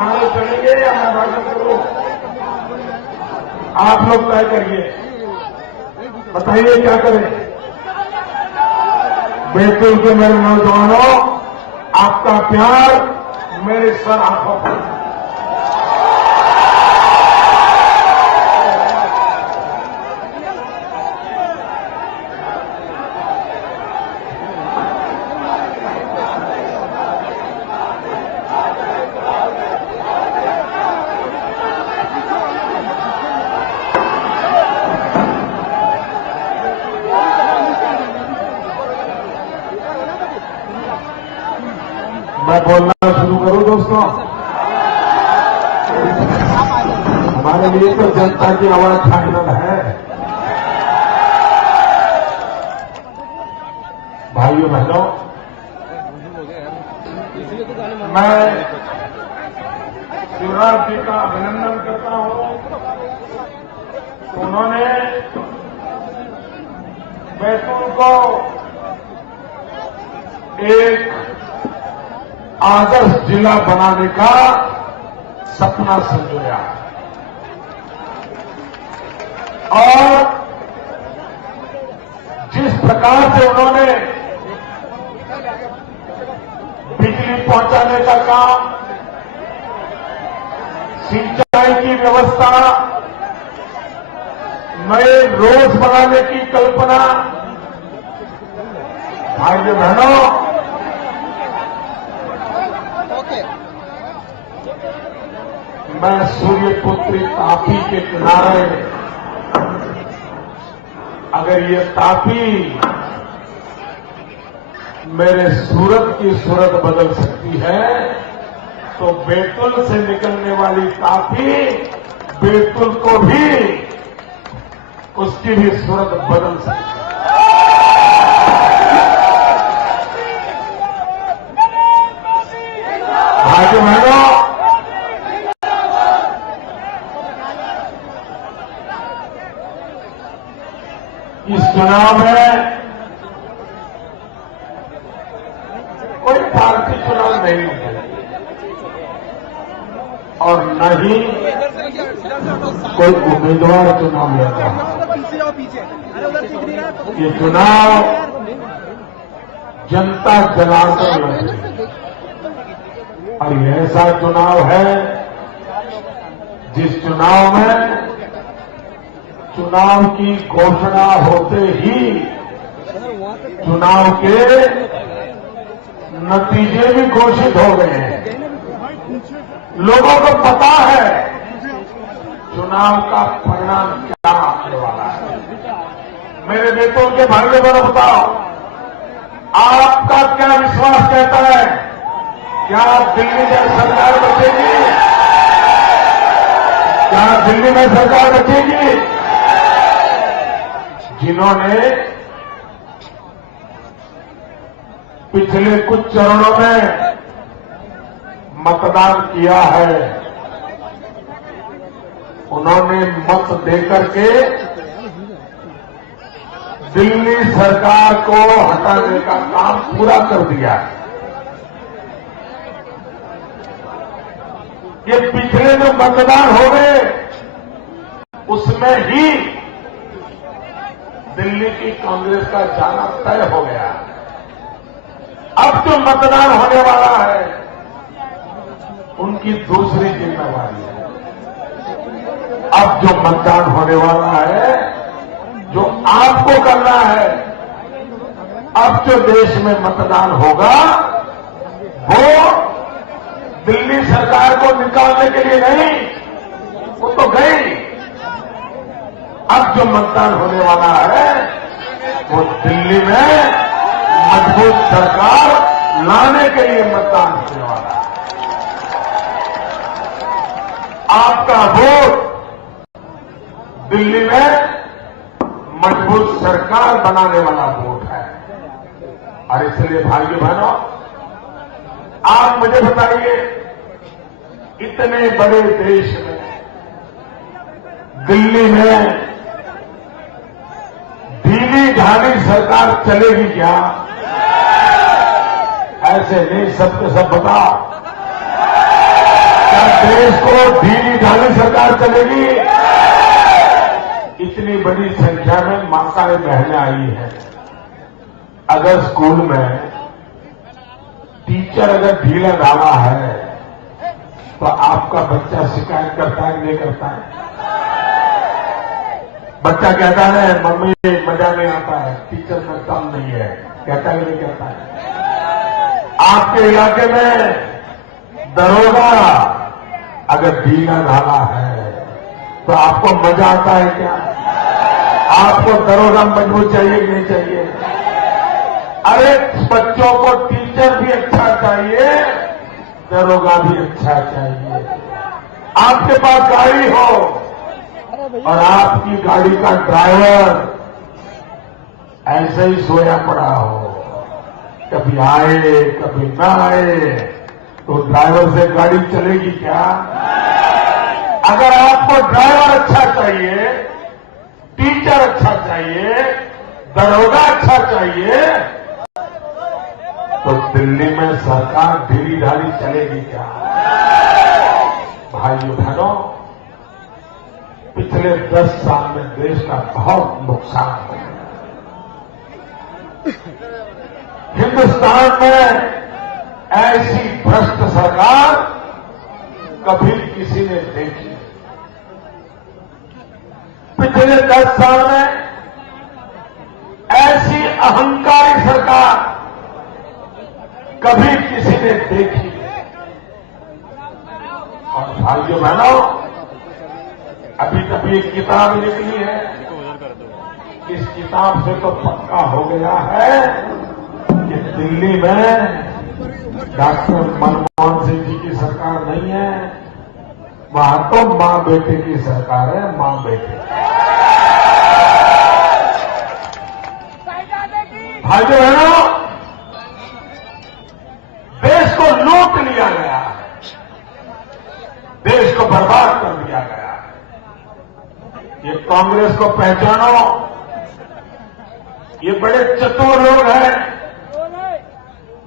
आगे चलेंगे या मैं भाषण करूं? आप लोग तय करिए, बताइए क्या करें। बैतूल के मेरे नौजवानों, आपका प्यार मेरे सर आंखों पर। मैं बोलना शुरू करूं दोस्तों? हमारे लिए तो जनता की आवाज फाइनल है। भाइयों बहनों, मैं शिवराज जी का अभिनंदन करता हूं। उन्होंने बैतूल को एक आदर्श जिला बनाने का सपना संजोया और जिस प्रकार से उन्होंने बिजली पहुंचाने का काम, सिंचाई की व्यवस्था, नए रोड बनाने की कल्पना, भाइयों बहनों, मैं सूर्यपुत्री तापी के किनारे, अगर ये तापी मेरे सूरत की सूरत बदल सकती है, तो बैतूल से निकलने वाली तापी बैतूल को भी, उसकी भी सूरत बदल सकती है। भाइयों बहनों, इस चुनाव में कोई पार्टी चुनाव नहीं है और न ही कोई उम्मीदवार चुनाव लड़ रहा है। ये चुनाव जनता जनार्दन लड़ रही है और ये ऐसा चुनाव है जिस चुनाव में चुनाव की घोषणा होते ही चुनाव के नतीजे भी घोषित हो गए हैं। लोगों को पता है चुनाव का परिणाम क्या आने वाला है। मेरे बैतूल के भाइयों बहनों, बताओ आपका क्या विश्वास कहता है? क्या दिल्ली में सरकार बचेगी? क्या दिल्ली में सरकार बचेगी? जिन्होंने पिछले कुछ चरणों में मतदान किया है, उन्होंने मत देकर के दिल्ली सरकार को हटाने का काम पूरा कर दिया है। ये पिछले जो मतदान हो गए उसमें ही दिल्ली की कांग्रेस का जाना तय हो गया। अब जो मतदान होने वाला है उनकी दूसरी जिम्मेवारी है। अब जो मतदान होने वाला है, जो आपको करना है, अब जो देश में मतदान होगा वो दिल्ली सरकार को निकालने के लिए नहीं, वो तो गई। अब जो मतदान होने वाला है वो दिल्ली में मजबूत सरकार लाने के लिए मतदान होने वाला है। आपका वोट दिल्ली में मजबूत सरकार बनाने वाला वोट है। और इसलिए भाइयों बहनों, आप मुझे बताइए, इतने बड़े देश में दिल्ली में ढीली ढाली सरकार चलेगी क्या? ऐसे नहीं, सबके सब बताओ। क्या देश को ढीली ढाली सरकार चलेगी? इतनी बड़ी संख्या में माताएं बहनें आई हैं। अगर स्कूल में टीचर अगर ढीला ढाला है तो आपका बच्चा शिकायत करता है कि नहीं करता है? बच्चा कहता है मम्मी मजा नहीं आता है, टीचर का काम नहीं है, कहता है कि नहीं कहता है? आपके इलाके में दरोगा अगर ढीला ढाला है तो आपको मजा आता है क्या? आपको दरोगा मजबूत चाहिए कि नहीं चाहिए? अरे बच्चों को टीचर भी अच्छा चाहिए, दरोगा भी अच्छा चाहिए। आपके पास गाड़ी हो और आपकी गाड़ी का ड्राइवर ऐसे ही सोया पड़ा हो, कभी आए कभी ना आए, तो ड्राइवर से गाड़ी चलेगी क्या? अगर आपको ड्राइवर अच्छा चाहिए, टीचर अच्छा चाहिए, दरोगा अच्छा चाहिए, तो दिल्ली में सरकार ढीली ढाली चलेगी क्या? भाइयों बहनों, पिछले 10 साल में देश का बहुत नुकसान हो गया। हिंदुस्तान में ऐसी भ्रष्ट सरकार कभी किसी ने देखी नहीं। पिछले 10 साल में ऐसी अहंकारी सरकार कभी किसी ने देखी नहीं। और भाइयों बहनों, अभी एक किताब निकली है, इस किताब से तो पक्का हो गया है कि दिल्ली में डॉक्टर मनमोहन सिंह जी की सरकार नहीं है, वहां तो मां बेटे की सरकार है, मां बेटे। भाइयों बहनों, देश को लूट लिया गया है, देश को बर्बाद कर दिया गया है। ये कांग्रेस को पहचानो, ये बड़े चतुर लोग हैं,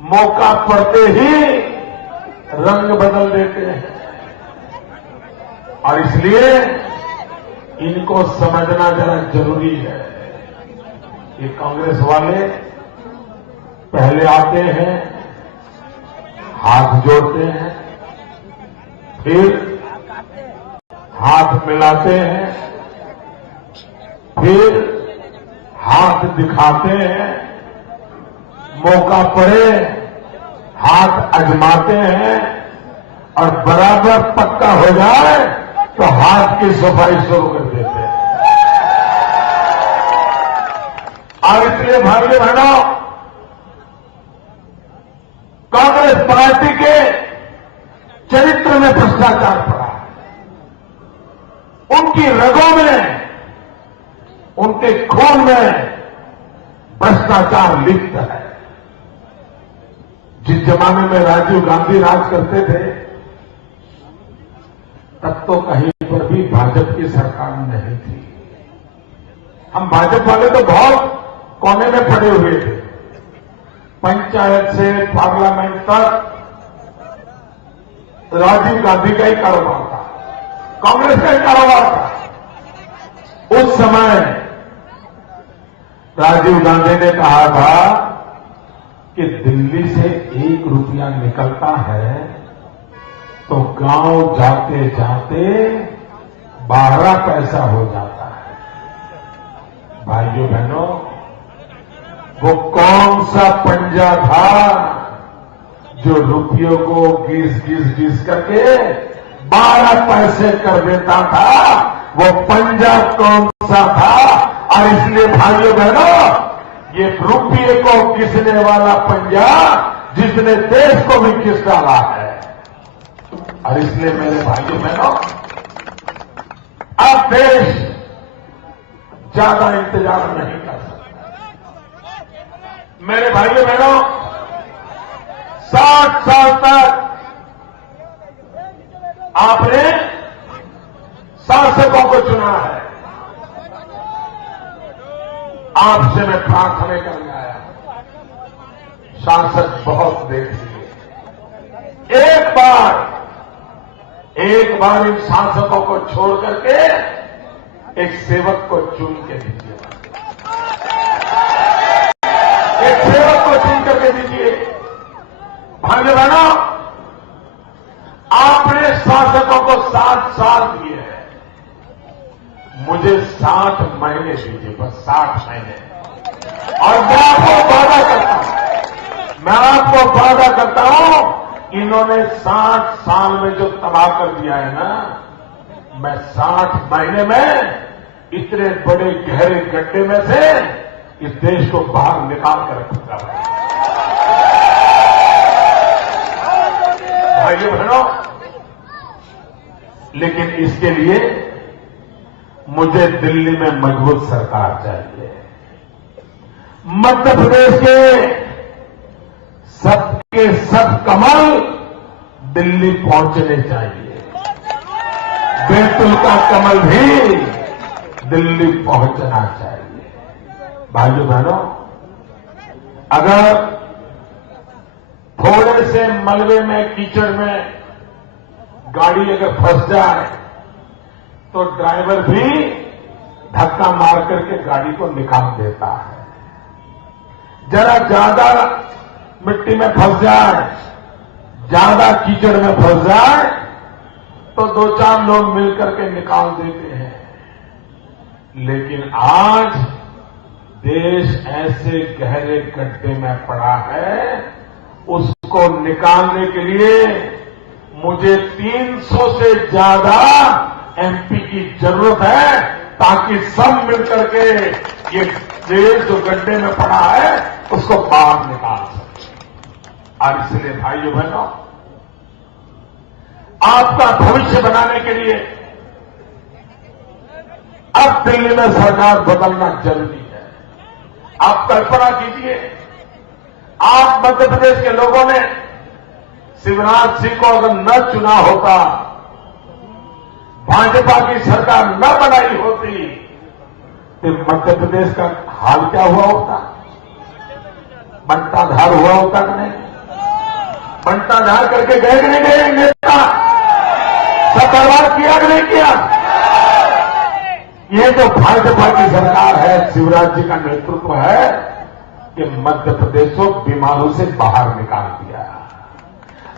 मौका पड़ते ही रंग बदल देते हैं। और इसलिए इनको समझना जरा जरूरी है। ये कांग्रेस वाले पहले आते हैं, हाथ जोड़ते हैं, फिर हाथ मिलाते हैं, फिर हाथ दिखाते हैं, मौका पड़े हाथ आजमाते हैं, और बराबर पक्का हो जाए तो हाथ की सफाई शुरू कर देते हैं। और इसलिए भाइयों बहनों, कांग्रेस पार्टी के चरित्र में भ्रष्टाचार पड़ा है, उनकी रगों में, उनके खून में भ्रष्टाचार लिप्त है। जिस जमाने में राजीव गांधी राज करते थे, तब तो कहीं पर भी भाजपा की सरकार नहीं थी। हम भाजपा वाले तो बहुत कोने में पड़े हुए थे। पंचायत से पार्लियामेंट तक राजीव गांधी का ही कारोबार था, कांग्रेस का ही कारोबार था। उस समय राजीव गांधी ने कहा था कि दिल्ली से 1 रुपया निकलता है तो गांव जाते जाते 12 पैसा हो जाता है। भाइयों बहनों, वो कौन सा पंजा था जो रुपयों को घिस करके 12 पैसे कर देता था? वो पंजा कौन सा था? और इसलिए भाइयों बहनों, ये रुपये को घिसने वाला पंजा जिसने देश को भी घिस डाला है। और इसलिए मेरे भाइयों बहनों, अब देश ज्यादा इंतजार नहीं कर सकता। मेरे भाइयों बहनों, 60 साल तक आपने शासकों को चुना है। आपसे मैं प्रार्थना करने आया, शासक बहुत देख लिए, एक बार एक बार इन शासकों को छोड़ करके एक सेवक को चुन के दीजिए, एक सेवक को चुन करके दीजिए। भाइयों बहनों, आपने शासकों को 7 साल दिए हैं, मुझे 60 महीने दीजिए, बस 60 महीने। और मैं आपको वादा करता हूं, इन्होंने 60 साल में जो तबाह कर दिया है ना, मैं 60 महीने में इतने बड़े गहरे गड्ढे में से इस देश को बाहर निकाल कर रखूंगा। भाइयों बहनों, लेकिन इसके लिए मुझे दिल्ली में मजबूत सरकार चाहिए। मध्य प्रदेश के सबके सब कमल दिल्ली पहुंचने चाहिए। बैतूल का कमल भी दिल्ली पहुंचना चाहिए। भाइयों बहनों, अगर थोड़े से मलबे में, कीचड़ में गाड़ी अगर फंस जाए तो ड्राइवर भी धक्का मार करके गाड़ी को निकाल देता है। जरा ज्यादा मिट्टी में फंस जाए, ज्यादा कीचड़ में फंस जाए तो 2-4 लोग मिलकर के निकाल देते हैं। लेकिन आज देश ऐसे गहरे गड्ढे में पड़ा है, उसको निकालने के लिए मुझे 300 से ज्यादा एमपी की जरूरत है, ताकि सब मिलकर के ये देश जो गड्ढे में पड़ा है उसको बाहर निकाल सके। और इसलिए भाइयों बहनों, आपका भविष्य बनाने के लिए अब दिल्ली में सरकार बदलना जरूरी है। आप कल्पना कीजिए, आप मध्य प्रदेश के लोगों ने शिवराज सिंह को अगर न चुना होता, भाजपा की सरकार न बनाई होती, तो मध्य प्रदेश का हाल क्या हुआ होता? बंटाधार हुआ होता कि नहीं? बंटाधार करके गए कि नहीं गए नेता? सब बर्बाद किया कि नहीं किया? ये तो भाजपा की सरकार है, शिवराज जी का नेतृत्व है कि मध्य प्रदेश को बीमारों से बाहर निकाल दिया।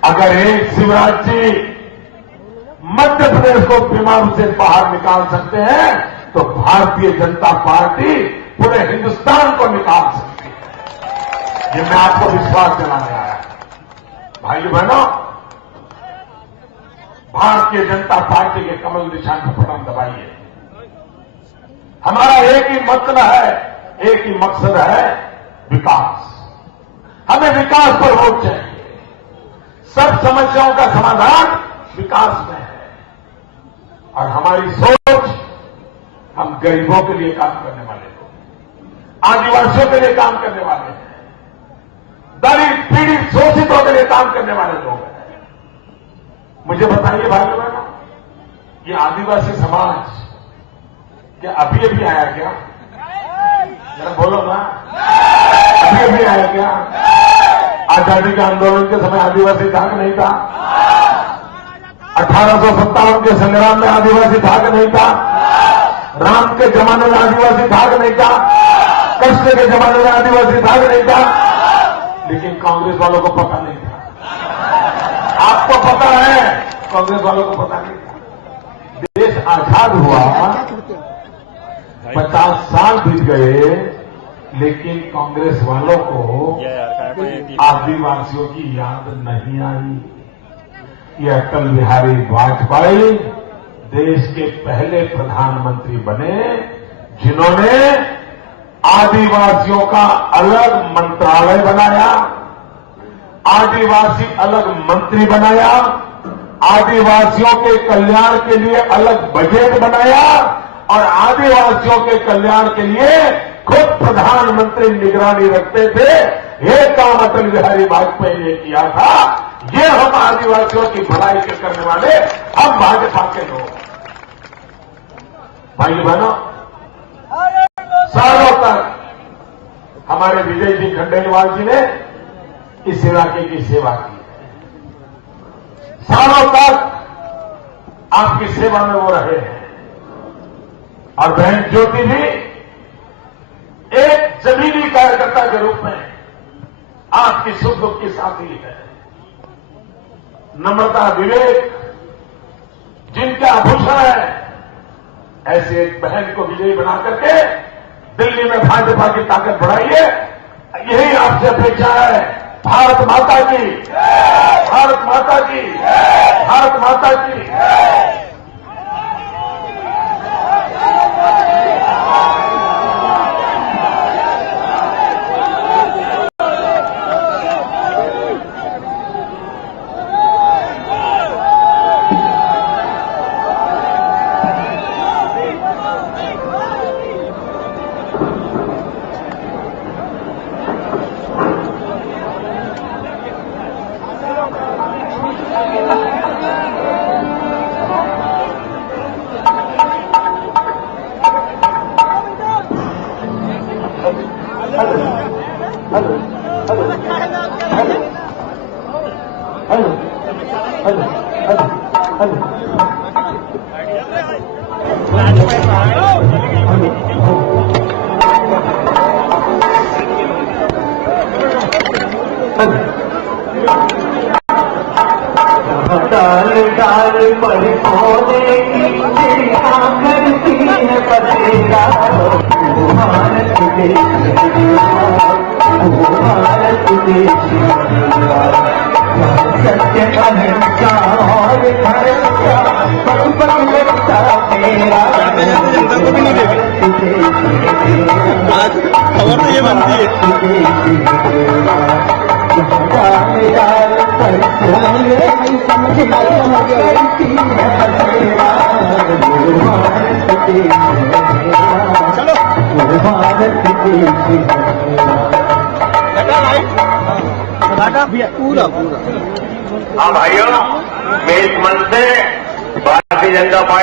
अगर एक शिवराज जी मध्य प्रदेश को बीमारों से बाहर निकाल सकते हैं तो भारतीय जनता पार्टी पूरे हिंदुस्तान को निकाल सकती है। ये मैं आपको विश्वास दिलाने आया। भाइयों बहनों, भारतीय जनता पार्टी के कमल निशान पर बटन दबाइए। हमारा एक ही मतलब है, एक ही मकसद है, विकास। हमें विकास पर वोट चाहिए। सब समस्याओं का समाधान विकास में है। और हमारी सोच, हम गरीबों के लिए काम करने वाले लोग, आदिवासियों के लिए काम करने वाले हैं, दलित पीड़ित शोषितों के लिए काम करने वाले लोग हैं। मुझे बताइए भाइयों बहनों, ये आदिवासी समाज क्या अभी अभी आया क्या? जरा बोलो ना, अभी अभी आया क्या? आजादी के आंदोलन के समय आदिवासी था कि नहीं था? 1857 के संग्राम में आदिवासी था कि नहीं था? राम के जमाने में आदिवासी था कि नहीं था? कृष्ण के जमाने में आदिवासी था कि नहीं था? लेकिन कांग्रेस वालों को पता नहीं था। आपको पता है, कांग्रेस वालों को पता नहीं था। देश आजाद हुआ, 50 साल बीत गए, लेकिन कांग्रेस वालों को आदिवासियों की याद नहीं आई। ये अटल बिहारी वाजपेयी देश के पहले प्रधानमंत्री बने जिन्होंने आदिवासियों का अलग मंत्रालय बनाया, आदिवासी अलग मंत्री बनाया, आदिवासियों के कल्याण के लिए अलग बजट बनाया और आदिवासियों के कल्याण के लिए खुद प्रधानमंत्री निगरानी रखते थे। ये काम अटल बिहारी वाजपेयी ने किया था। ये हम आदिवासियों की भलाई के करने वाले हम भाजपा के लोग। भाई बहनों, सालों तक हमारे विजय जी खंडेलवाल जी ने इस इलाके की सेवा की। सालों तक आपकी सेवा में वो रहे हैं। और बहन ज्योति भी एक जमीनी कार्यकर्ता के रूप में आपकी सुख दुख की साथी है। नम्रता, विवेक जिनका आभूषण है, ऐसे एक बहन को विजयी बना करके दिल्ली में भाजपा की ताकत बढ़ाइए। यही आपसे अपेक्षा है। भारत माता की, भारत माता की, भारत माता की। डाल डाल पर सोने की चिड़िया करती है बसेरा। भारत देश भारत देश सत्य अहिंसा और धर्म का पल लगता तेरा। जनता को भी नहीं देगी आज खबर तो ये बनती है। चलो पूरा पूरा। हाँ भाइयों, मैं इस मंच से भारतीय जनता पार्टी